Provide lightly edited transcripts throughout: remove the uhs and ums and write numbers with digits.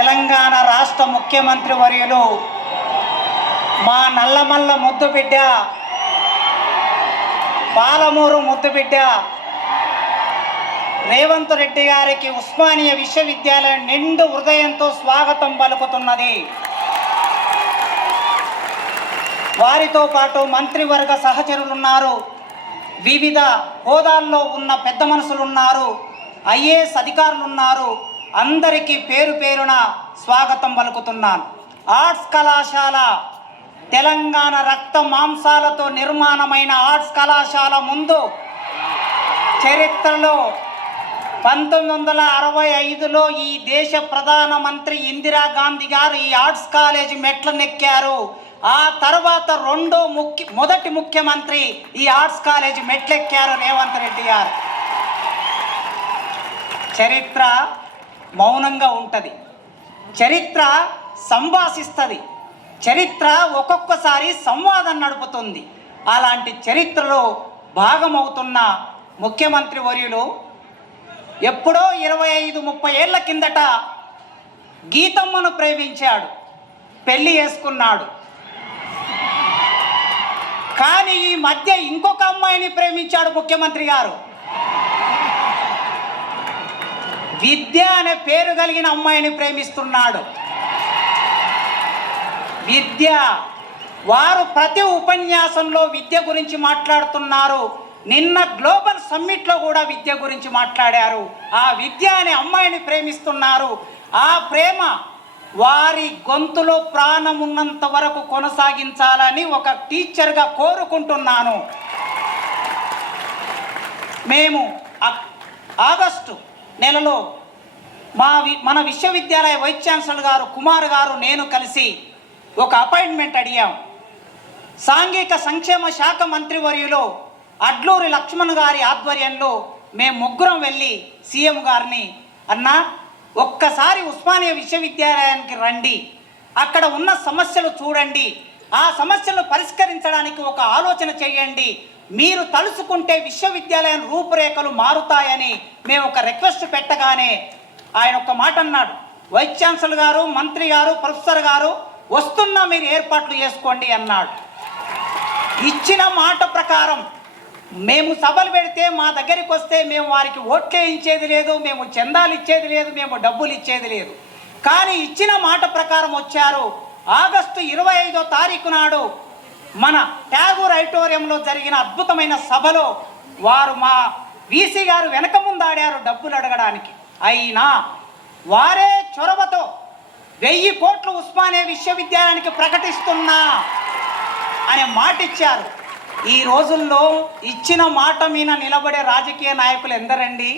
తెలంగాణ రాష్ట్ర ముఖ్యమంత్రి వర్యులు మా నల్లమల్ల ముద్దుబిడ్డ, పాలమూరు ముద్దుబిడ్డ రేవంత్ రెడ్డి గారికి ఉస్మానియా విశ్వవిద్యాలయం నిండు హృదయంతో స్వాగతం పలుకుతున్నది. వారితో పాటు మంత్రివర్గ సహచరులు ఉన్నారు, వివిధ హోదాల్లో ఉన్న పెద్ద మనుషులు ఉన్నారు, ఐఏఎస్ అధికారులు ఉన్నారు. అందరికీ పేరు పేరున స్వాగతం పలుకుతున్నాను. ఆర్ట్స్ కళాశాల తెలంగాణ రక్త మాంసాలతో నిర్మాణమైన ఆర్ట్స్ కళాశాల ముందు చరిత్రలో 1965లో ఈ దేశ ప్రధానమంత్రి ఇందిరాగాంధీ గారు ఈ ఆర్ట్స్ కాలేజీ మెట్లనెక్కారు. ఆ తర్వాత మొదటి ముఖ్యమంత్రి ఈ ఆర్ట్స్ కాలేజీ మెట్లెక్కారు రేవంత్ రెడ్డి గారు. చరిత్ర మౌనంగా ఉంటుంది, చరిత్ర సంభాషిస్తుంది, చరిత్ర ఒక్కొక్కసారి సంవాదం నడుపుతుంది. అలాంటి చరిత్రలో భాగమవుతున్న ముఖ్యమంత్రి వర్యులు ఎప్పుడో 25-30 ఏళ్ల కిందట గీతమ్మను ప్రేమించాడు, పెళ్లి చేసుకున్నాడు. కానీ ఈ మధ్య ఇంకొక అమ్మాయిని ప్రేమించాడు ముఖ్యమంత్రి గారు. విద్య అనే పేరు కలిగిన అమ్మాయిని ప్రేమిస్తున్నాడు. విద్య, వారు ప్రతి ఉపన్యాసంలో విద్య గురించి మాట్లాడుతున్నారు. నిన్న గ్లోబల్ సమ్మిట్లో కూడా విద్య గురించి మాట్లాడారు. ఆ విద్య అనే అమ్మాయిని ప్రేమిస్తున్నారు. ఆ ప్రేమ వారి గొంతులో ప్రాణం ఉన్నంత వరకు కొనసాగించాలని ఒక టీచర్గా కోరుకుంటున్నాను. మేము ఆగస్టు నెలలో మన విశ్వవిద్యాలయ వైస్ ఛాన్సలర్ గారు కుమార్ గారు నేను కలిసి ఒక అపాయింట్మెంట్ అడిగాం. సాంఘిక సంక్షేమ శాఖ మంత్రివర్యులు అడ్లూరి లక్ష్మణ్ గారి ఆధ్వర్యంలో మేము ముగ్గురం వెళ్ళి సీఎం గారిని, అన్నా ఒక్కసారి ఉస్మానియా విశ్వవిద్యాలయానికి రండి, అక్కడ ఉన్న సమస్యలు చూడండి, ఆ సమస్యలను పరిష్కరించడానికి ఒక ఆలోచన చేయండి, మీరు తలుసుకుంటే విశ్వవిద్యాలయం రూపురేఖలు మారుతాయని మేము ఒక రిక్వెస్ట్ పెట్టగానే ఆయన ఒక మాట అన్నాడు, వైస్ ఛాన్సలర్ గారు, మంత్రి గారు, ప్రొఫెసర్ గారు వస్తున్నా, మీరు ఏర్పాట్లు చేసుకోండి అన్నాడు. ఇచ్చిన మాట ప్రకారం మేము సభలు పెడితే మా దగ్గరికి వస్తే మేము వారికి ఓట్లే ఇచ్చేది లేదు, మేము చందాలు ఇచ్చేది లేదు, మేము డబ్బులు ఇచ్చేది లేదు. కానీ ఇచ్చిన మాట ప్రకారం వచ్చారు. ఆగస్టు 25వ తారీఖు నాడు మన ట్యాగూర్ ఆడిటోరియంలో జరిగిన అద్భుతమైన సభలో వారు మా వీసీ గారు వెనక ముందాడారు డబ్బులు అడగడానికి. అయినా వారే చొరవతో 1000 కోట్లు ఉస్మానియా విశ్వవిద్యాలయానికి ప్రకటిస్తున్నా అనే మాట ఇచ్చారు. ఈ రోజుల్లో ఇచ్చిన మాట మీద నిలబడే రాజకీయ నాయకులు ఎందరండి?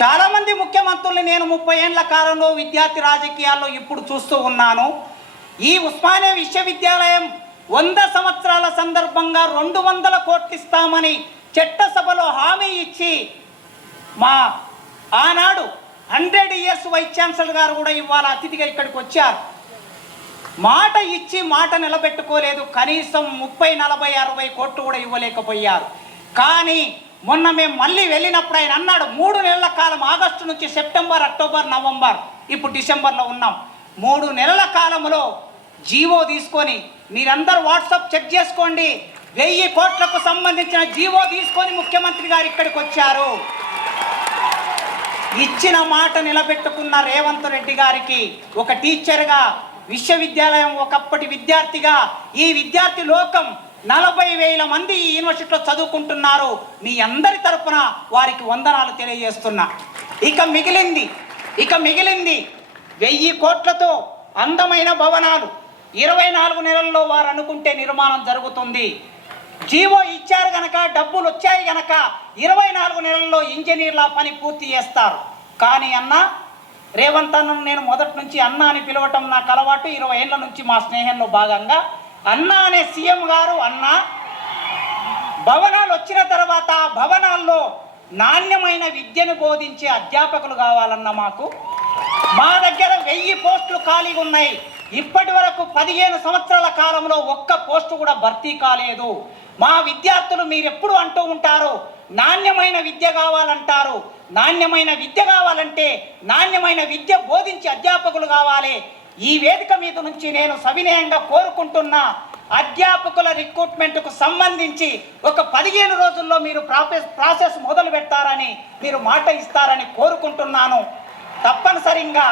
చాలామంది ముఖ్యమంత్రులు నేను 30 ఏళ్ల కాలంలో విద్యార్థి రాజకీయాల్లో ఇప్పుడు చూస్తూ ఉన్నాను. ఈ ఉస్మానియా విశ్వవిద్యాలయం 100 సంవత్సరాల సందర్భంగా 200 కోట్లు ఇస్తామని చట్టసభలో హామీ ఇచ్చి మా ఆనాడు 100 ఇయర్స్ వైస్ ఛాన్సలర్ గారు కూడా ఇవాళ అతిథిగా ఇక్కడికి వచ్చారు. మాట ఇచ్చి మాట నిలబెట్టుకోలేదు. కనీసం 30, 40, 60 కోట్లు కూడా ఇవ్వలేకపోయారు. కానీ మొన్న మేము మళ్ళీ వెళ్ళినప్పుడు ఆయన అన్నాడు, 3 నెలల కాలం, ఆగస్టు నుంచి సెప్టెంబర్, అక్టోబర్, నవంబర్, ఇప్పుడు డిసెంబర్లో ఉన్నాం, 3 నెలల కాలంలో జీవో తీసుకొని, మీరందరూ వాట్సాప్ చెక్ చేసుకోండి, 1000 కోట్లకు సంబంధించిన జీవో తీసుకొని ముఖ్యమంత్రి గారు ఇక్కడికి వచ్చారు. ఇచ్చిన మాట నిలబెట్టుకున్న రేవంత్ రెడ్డి గారికి ఒక టీచర్గా, విశ్వవిద్యాలయం ఒకప్పటి విద్యార్థిగా, ఈ విద్యార్థి లోకం 40,000 మంది ఈ యూనివర్సిటీలో చదువుకుంటున్నారు. మీ అందరి తరపున వారికి వందనాలు తెలియజేస్తున్నా. ఇక మిగిలింది 1000 కోట్లతో అందమైన భవనాలు 24 నెలల్లో వారు అనుకుంటే నిర్మాణం జరుగుతుంది. జీవో ఇచ్చారు గనక, డబ్బులు వచ్చాయి గనక 24 నెలల్లో ఇంజనీర్ల పని పూర్తి చేస్తారు. కానీ అన్న రేవంత్ అన్నను నేను మొదటి నుంచి అన్న అని పిలవటం నాకు అలవాటు. 20 ఏళ్ల నుంచి మా స్నేహంలో భాగంగా అన్న అనే సీఎం గారు, అన్న భవనాలు వచ్చిన తర్వాత భవనాల్లో నాణ్యమైన విద్యను బోధించే అధ్యాపకులు కావాలన్న మాకు. మా దగ్గర 1000 పోస్టులు ఖాళీగా ఉన్నాయి. ఇప్పటి వరకు 15 సంవత్సరాల కాలంలో ఒక్క పోస్టు కూడా భర్తీ కాలేదు. మా విద్యార్థులు మీరు ఎప్పుడు అంటూ ఉంటారు, నాణ్యమైన విద్య కావాలంటారు. నాణ్యమైన విద్య కావాలంటే నాణ్యమైన విద్య బోధించే అధ్యాపకులు కావాలి. ఈ వేదిక మీద నుంచి నేను సవినయంగా కోరుకుంటున్నా, అధ్యాపకుల రిక్రూట్మెంట్కు సంబంధించి ఒక 15 రోజుల్లో మీరు ప్రాసెస్ మొదలు పెట్టారని మీరు మాట ఇస్తారని కోరుకుంటున్నాను. తప్పనిసరిగా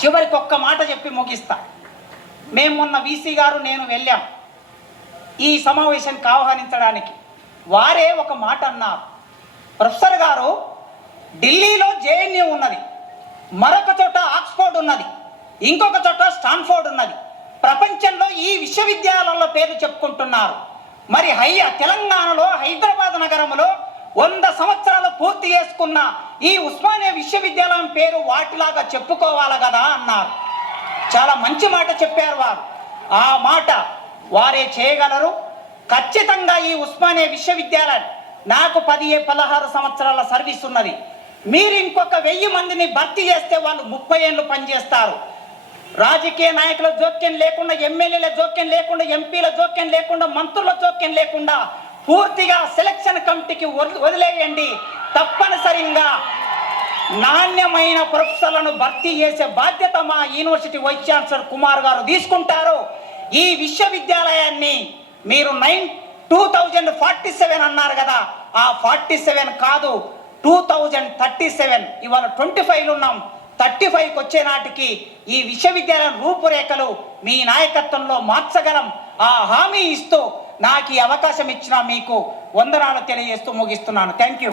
చివరికి ఒక్క మాట చెప్పి ముగిస్తా. మేము మొన్న వీసీ గారు నేను వెళ్ళాం ఈ సమావేశానికి ఆహ్వానించడానికి. వారే ఒక మాట అన్నారు, ప్రొఫెసర్ గారు ఢిల్లీలో జేఎన్యూ ఉన్నది, మరొక చోట ఆక్స్ఫోర్డ్ ఉన్నది, ఇంకొక చోట స్టాన్ఫోర్డ్ ఉన్నది. ప్రపంచంలో ఈ విశ్వవిద్యాలయాల పేరు చెప్పుకుంటున్నారు. మరి తెలంగాణలో హైదరాబాద్ నగరంలో 100 సంవత్సరాలు పూర్తి చేసుకున్న ఈ ఉస్మానియా విశ్వవిద్యాలయం పేరు వాటిలాగా చెప్పుకోవాలి కదా అన్నారు. చాలా మంచి మాట చెప్పారు వారు. ఆ మాట వారే చేయగలరు. ఖచ్చితంగా ఈ ఉస్మానియా విశ్వవిద్యాలయం నాకు 16 సంవత్సరాల సర్వీస్ ఉన్నది. మీరు ఇంకొక 1000 మందిని భర్తీ చేస్తే వాళ్ళు 30 ఏళ్ళు పనిచేస్తారు. రాజకీయ నాయకుల జోక్యం లేకుండా, ఎమ్మెల్యేల జోక్యం లేకుండా, ఎంపీల జోక్యం లేకుండా, మంత్రుల జోక్యం లేకుండా పూర్తిగా సెలక్షన్ కమిటీకి వదిలేయండి. తప్పనిసరిగా నాణ్యమైన ప్రొఫెసర్లను భర్తీ చేసే బాధ్యత మా యూనివర్సిటీ వైస్ ఛాన్సలర్ కుమార్ గారు తీసుకుంటారు. ఈ విశ్వవిద్యాలయాన్ని మీరు 2047 అన్నారు కదా, ఆ 47 కాదు 2037. ఇవాళ 25 ఉన్నాం, 35కి వచ్చే నాటికి ఈ విశ్వవిద్యాలయం రూపురేఖలు మీ నాయకత్వంలో మార్చగలం. ఆ హామీ ఇస్తూ నాకు ఈ అవకాశం ఇచ్చిన మీకు వందనాలు తెలియజేస్తూ ముగిస్తున్నాను. Thank you.